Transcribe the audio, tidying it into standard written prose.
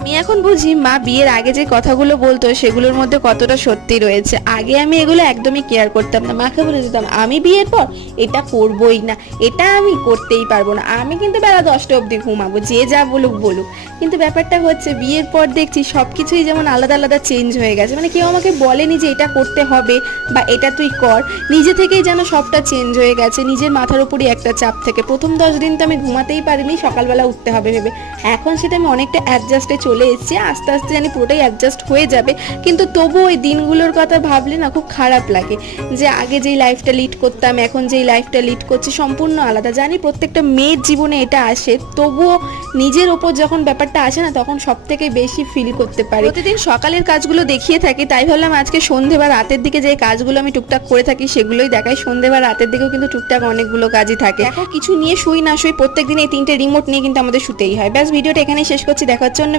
আমি এখন বুঝি মা বিয়ের আগে যে কথাগুলো বলতো সেগুলোর মধ্যে কতটা সত্যি রয়েছে। আগে আমি এগুলো একদমই কেয়ার করতাম না, মাকে বলে দিতাম আমি বিয়ের পর এটা করবই না, এটা আমি করতেই পারবো না, আমি কিন্তু বেলা 10টা অবধি ঘুমাবো, যে যা বলুক বলুক। কিন্তু ব্যাপারটা হচ্ছে বিয়ের পর দেখছি সবকিছুই যেমন আলাদা আলাদা চেঞ্জ হয়ে গেছে, মানে কেউ আমাকে বলেনি যে এটা করতে হবে বা এটা তুই কর, নিজে থেকেই যেন সবটা চেঞ্জ হয়ে গেছে। নিজের মাথার উপরই একটা চাপ থেকে প্রথম 10 দিন তো আমি ঘুমাতেই পারিনি, সকালবেলা উঠতে হবে ভেবে। এখন সেটা আমি অনেকটা অ্যাডজাস্টে চলে এসেছি, আস্তে আস্তে জানি পুরোটাই অ্যাডজাস্ট হয়ে যাবে। কিন্তু তবু ওই দিনগুলোর কথা ভাবলে না খুব খারাপ লাগে, যে আগে যেই লাইফটা লিড করতাম এখন যেই লাইফটা লিড করছি সম্পূর্ণ আলাদা। জানি প্রত্যেকটা মেয়ের জীবনে এটা আসে, তবুও নিজের ওপর যখন ব্যাপারটা আসে না তখন সব থেকে বেশি ফিল করতে পারি। প্রতিদিন সকালের কাজগুলো দেখিয়ে থাকি, তাই ভাবলাম আজকে সন্ধে বা রাতের দিকে যে কাজগুলো আমি টুকটাক করে থাকি সেগুলোই দেখাই। সন্ধে বা রাতের দিকেও কিন্তু টুকটাক অনেকগুলো কাজই থাকে। দেখো কিছু নিয়ে শুই না শুই প্রত্যেকদিন এই 3টে রিমোট নিয়ে কিন্তু আমাদের শুতেই হয়। ব্যাস ভিডিওটা এখানেই শেষ করছি, দেখা হচ্ছে অন্য